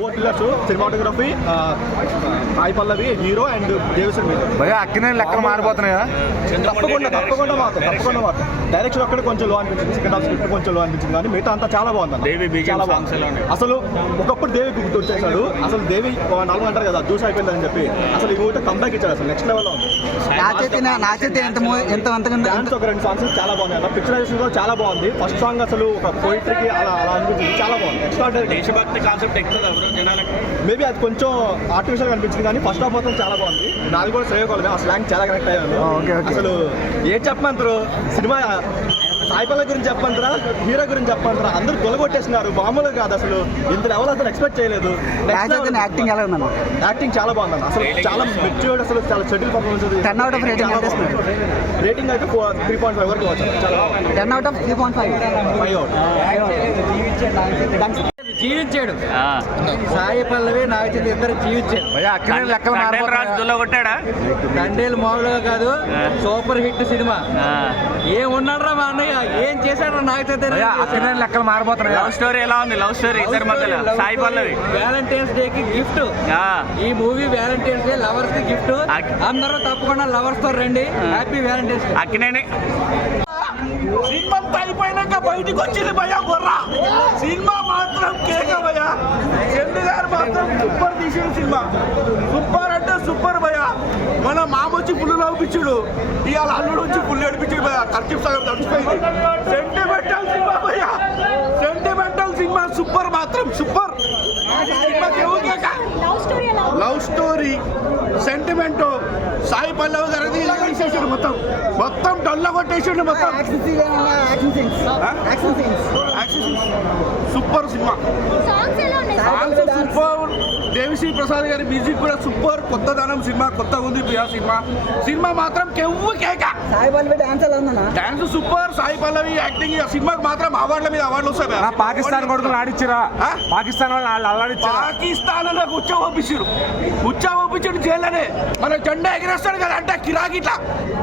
4 pillars cinematography, Sai Pallavi hero and Devi Sri భయ్యా అక్కినే లెక్కలు మారిపోతున్నాయా? తప్పకుండా మాత్రం డైరెక్షన్ ఒక్కడే కొంచెం లో అనిపించింది, సెకండ్ హాఫ్ స్క్రిప్ట్ కొంచెం లో అనిపించింది, కానీ మిగతా అంతా చాలా బాగుంది. చాలా బాగుంది. అసలు ఒకప్పుడు దేవి గుర్తొచ్చేసాడు. అసలు దేవి 4 అంటారు కదా జ్యూస్ అయిపోయిందని చెప్పి, అసలు ఈ మూవీ కంబ్యాక్ ఇచ్చాడు. అసలు నెక్స్ట్ లెవెల్లో ఉంది. ఒక 2 సాంగ్స్ చాలా బాగున్నాయి. పిక్చరైజేషన్ కూడా చాలా బాగుంది. ఫస్ట్ సాంగ్ అసలు ఒక పోయిటరీకి అలా అనిపించింది, చాలా బాగుంది. ఎక్స్ట్రాడనరీ కాన్సెప్ట్ మేబీ అది కొంచెం ఆర్టిఫిషియల్ అనిపించింది, కానీ ఫస్ట్ హాఫ్ మొత్తం చాలా బాగుంది. నాది కూడా శ్రేయకోలేదు, ఆ స్లాంగ్ చాలా కనెక్ట్ అయ్యాను. అసలు ఏం చెప్పమంటారు, సినిమా సాయి పల్లవి గురించి చెప్పంటారా, హీరో గురించి చెప్పంటారా, అందరూ తొలగొట్టేస్తున్నారు. మామూలుగా కాదు, అసలు ఇంత లెవెల్ అసలు ఎక్స్పెక్ట్ చేయలేదు. యాక్టింగ్ ఎలా ఉందన్న? యాక్టింగ్ చాలా బాగుంది అసలు, చాలా మెచ్యూర్డ్, అసలు చాలా schedule performance. 10 out of rating అయితే 3.5 వరకు వచ్చాను. చాలా 10 out of 3.5 జీవించాడు సాయి పల్లవి నాగచంద్ర ఇద్దరు జీవించాడు. తండేలు మామూలుగా కాదు, సూపర్ హిట్ సినిమా. ఏమున్నాడ్రా మా అన్నయ్య, ఏం చేశాడు నాగచంద్ర? లెక్కలు మారిపోతున్నాయి. లవ్ స్టోరీ ఎలా ఉంది? లవ్ స్టోరీ ఇద్దరి మధ్యలో సాయి పల్లవి. వ్యాలంటైన్స్ డే కి గిఫ్ట్ ఈ మూవీ. వ్యాలంటైన్స్ డే లవర్స్ కి గిఫ్ట్. అందరూ తప్పకుండా లవర్స్ తో రండి. Happy Valentine's day. Akkineni cinema అయిపోయినాక బయటికి వచ్చింది భయ బొర్రా. సినిమా మాత్రం కేక భయ. చందు గారు మాత్రం సూపర్ తీసిన సినిమా. సూపర్ అంటే సూపర్ భయ. మన మామ వచ్చి పుల్లు నవ్వుపించుడు, ఇవాళ అల్లుడు వచ్చి పుల్లు ఏడిపించుడు భయ. ఖర్చు సగం తడిచిపోయింది. సెంటిమెంటల్ సినిమా భయ, సెంటిమెంటల్ సినిమా. సూపర్ మాత్రం super. Love story, sentiment. Sai Pallavi గారిది తీసేసాడు, మొత్తం డొల్ల కొట్టేసాడు మొత్తం. Super cinema. Songs super. Devi Sri Prasad గారి మ్యూజిక్ కూడా సూపర్. కొత్తదనం సినిమా, కొత్తగా ఉంది సినిమా. సినిమా మాత్రం కెవ్వు కేక. Sai Pallavi dance super. Sai Pallavi acting. సినిమాకి మాత్రం అవార్డుల మీద అవార్డులు వస్తాయి. పాకిస్తాన్ కొడుకులు ఆడిచ్చారా? పాకిస్తాన్ పాకిస్తాన్ నాకు ఉచ్చ జైల్లోనే మన జెండా ఎగిరేస్తాడు కదా, అంటే కిరాకిట్లా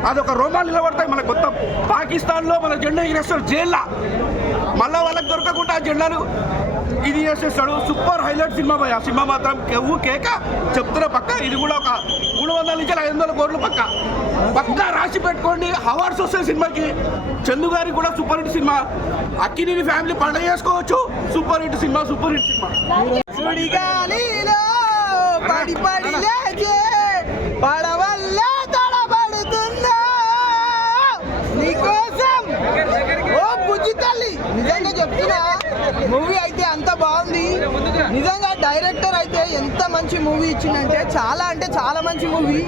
అదొక రోమాలు నిలబడతాయి మనకు. మొత్తం పాకిస్తాన్ లో మన జెండా ఎగిరేస్తాడు జైల్లో. మళ్ళా వాళ్ళకి దొరకకుండా ఆ జెండాను ఇది చేసేస్తాడు. సూపర్ హైలైట్ సినిమా భయ. సినిమా మాత్రం కెవ్వు కేక. చెప్తున్నా పక్క, ఇది కూడా ఒక 300 నుంచి 500 కోట్లు పక్క రాసి పెట్టుకోండి. అవార్డ్స్ వస్తాయి సినిమాకి. చందు గారికి కూడా super hit cinema. Akkineni family పండుగ చేసుకోవచ్చు. Super hit cinema, super hit cinema. పడవల్లే తడబడుతున్నా నీకోసం ఓ బుజ్జి తల్లి. నిజంగా చెప్తున్నా, మూవీ అయితే అంత బాగుంది. నిజంగా డైరెక్టర్ అయితే ఎంత మంచి మూవీ ఇచ్చిందంటే చాలా మంచి మూవీ.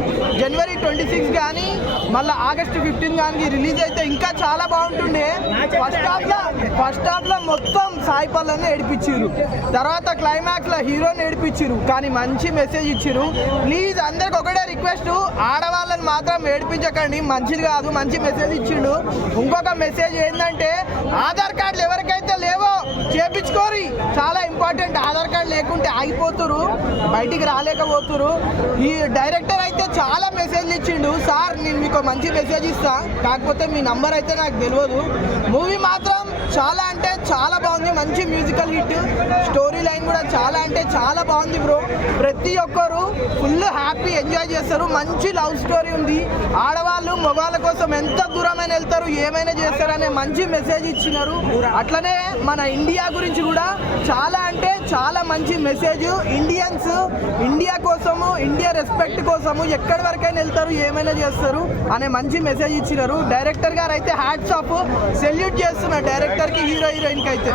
January 26 కానీ మళ్ళీ August 15 కానీ రిలీజ్ అయితే ఇంకా చాలా బాగుంటుండే. ఫస్ట్ హాఫ్ లో మొత్తం సాయి పల్లవిని ఏడిపించారు, తర్వాత క్లైమాక్స్ లో హీరోని ఏడిపించారు, కానీ మంచి మెసేజ్ ఇచ్చారు. ప్లీజ్ అందరికి ఒకటే రిక్వెస్ట్, ఆడవాళ్ళని మాత్రం ఏడిపించకండి, మంచిది కాదు. మంచి మెసేజ్ ఇచ్చిండు. ఇంకొక మెసేజ్ ఏంటంటే, ఆధార్ కార్డులు ఎవరికైతే లేవో చేపించుకోరి, చాలా ఇంపార్టెంట్. ఆధార్ కార్డు లేకుంటే ఆగిపోతురు, బయటికి రాలేకపోతురు. ఈ డైరెక్టర్ అయితే చాలా మెసేజ్లు ఇచ్చిండు. సార్ నేను మీకు మంచి మెసేజ్ ఇస్తా, కాకపోతే మీ నంబర్ అయితే నాకు తెలియదు. మూవీ మాత్రం చాలా అంటే చాలా బాగుంది. మంచి మ్యూజికల్ హిట్. స్టోరీ లైన్ కూడా చాలా బాగుంది బ్రో. ప్రతి ఒక్కరు ఫుల్ హ్యాపీ ఎంజాయ్ చేస్తారు. మంచి లవ్ స్టోరీ ఉంది. ఆడవాళ్ళు మగవాళ్ళ కోసం ఎంత దూరమైన వెళ్తారు, ఏమైనా చేస్తారనే మంచి మెసేజ్ ఇచ్చినారు. అట్లనే మన ఇండియా గురించి కూడా చాలా మంచి మెసేజ్. ఇండియా కోసము, ఇండియా రెస్పెక్ట్ కోసము ఎక్కడి వరకైనా వెళ్తారు, ఏమైనా చేస్తారు అనే మంచి మెసేజ్ ఇచ్చినారు. డైరెక్టర్ గారు అయితే హ్యాట్స్ ఆఫ్, సెల్యూట్ చేస్తున్నారు డైరెక్టర్ కి, హీరోయిన్ కి అయితే.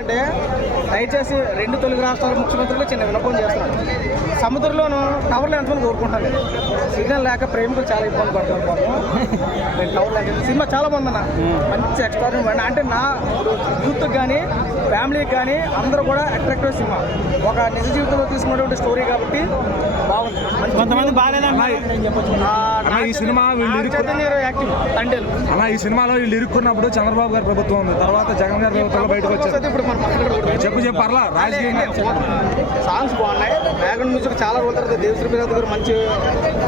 అంటే దయచేసి 2 తెలుగు రాష్ట్రాల ముఖ్యమంత్రులు చిన్న విన్నపం చేస్తున్నారు. సముద్రంలోనూ టవర్లు ఎంతమంది కోరుకుంటాను కదా, సిగ్నల్ లేక ప్రేమికులు చాలా ఇబ్బంది పడుతున్నారు. నేను టవర్ లేక సినిమా చాలా బాగుందన్న, మంచి ఎక్స్ట్రాడినరీ. అంటే నా యూత్కి కానీ ఫ్యామిలీకి కానీ అందరూ కూడా అట్రాక్టివ్ సినిమా. ఒక నిజ జీవితంలో తీసుకున్నటువంటి స్టోరీ కాబట్టి బాగుంది. కొంతమంది బాగాలేదన్న ఈ సినిమా. యాక్టింగ్ అంటే అలా ఈ సినిమాలో వీళ్ళు ఇరుక్కున్నప్పుడు చంద్రబాబు గారి ప్రభుత్వం ఉంది, తర్వాత జగన్ గారి ప్రభుత్వంలో బయటకు వచ్చారు. ఇప్పుడు చెప్పు పర్లా. సాంగ్స్ బాగున్నాయి. బ్యాక్గ్రౌండ్ మ్యూజిక్ చాలా రోజుల తర్వాత దేవిశ్రీ ప్రసాద్ గారు మంచి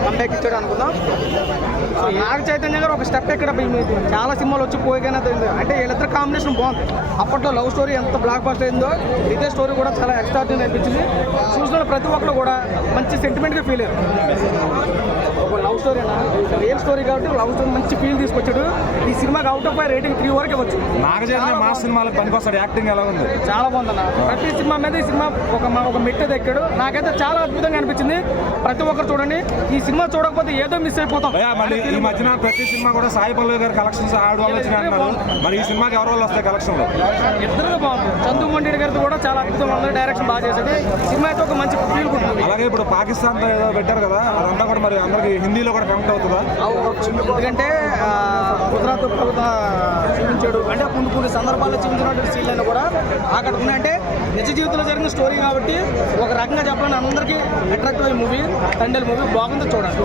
కంబ్యాక్ ఇచ్చాడు అనుకుందాం. నాగ చైతన్య గారు ఒక స్టెప్ ఎక్కడ చాలా సినిమాలు వచ్చి పోయిగానే తెలియదు అంటే వీళ్ళిద్దరు కాంబినేషన్ బాగుంది. అప్పట్లో లవ్ స్టోరీ ఎంత బ్లాక్ బస్టర్ అయిందో ఇదే స్టోరీ కూడా చాలా ఎక్స్ట్రాడినరీ అనిపించింది. చూసిన ప్రతి ఒక్కరు కూడా మంచి సెంటిమెంట్గా ఫీల్ అయ్యారు. ఒక లవ్ స్టోరీ రియల్ స్టోరీ కాబట్టి లవ్ స్టోరీ మంచి ఫీల్ తీసుకొచ్చాడు. ఈ సినిమాకి అవుట్ ఆఫ్ 5 రేటింగ్ 3 వరకు ఇవ్వచ్చు. నాగచైతన్య మా సినిమాలకు పనికొస్తాడు. యాక్టింగ్ ఎలా ఉంది? చాలా బాగుందన్న. ప్రతి సినిమా మీద ఈ సినిమా ఒక మెట్టు దక్కాడు. నాకైతే చాలా అద్భుతంగా అనిపించింది. ప్రతి ఒక్కరు చూడండి. ఈ సినిమా చూడకపోతే ఏదో మిస్ అయిపోతాం. మళ్ళీ ఈ మధ్యన ప్రతి సినిమా కూడా సాయి పల్లవి గారి కలెక్షన్స్ ఆడు వాళ్ళు వచ్చినాయి అంటున్నారు. మరి ఈ సినిమాకి ఎవరి వాళ్ళు వస్తాయి కలెక్షన్లో? ఇద్దరు బాగుంది. చందు మొండి గారితో కూడా చాలా అద్భుతంగా ఉంది. డైరెక్షన్ బాగా చేసేది. సినిమా అయితే ఒక మంచి ఫీల్ ఉంటుంది. అలాగే ఇప్పుడు పాకిస్తాన్ ఏదో పెట్టారు కదా, అదంతా కూడా మరి అందరికి హిందీలో కూడా కనెక్ట్ అవుతుందా? ఎందుకంటే గుజరాత్ ప్రభుత్వం చూపించాడు అంటే కొన్ని సందర్భాల్లో చూపించినటువంటి సీన్లను కూడా అక్కడ ఉన్నాయంటే నిజ జీవితంలో జరిగిన స్టోరీ కాబట్టి ఒక రకంగా చెప్పాలని అందరికీ అట్రాక్టివ్ అయ్యే మూవీ. తండ్రి మూవీ బాగుంది, చూడండి.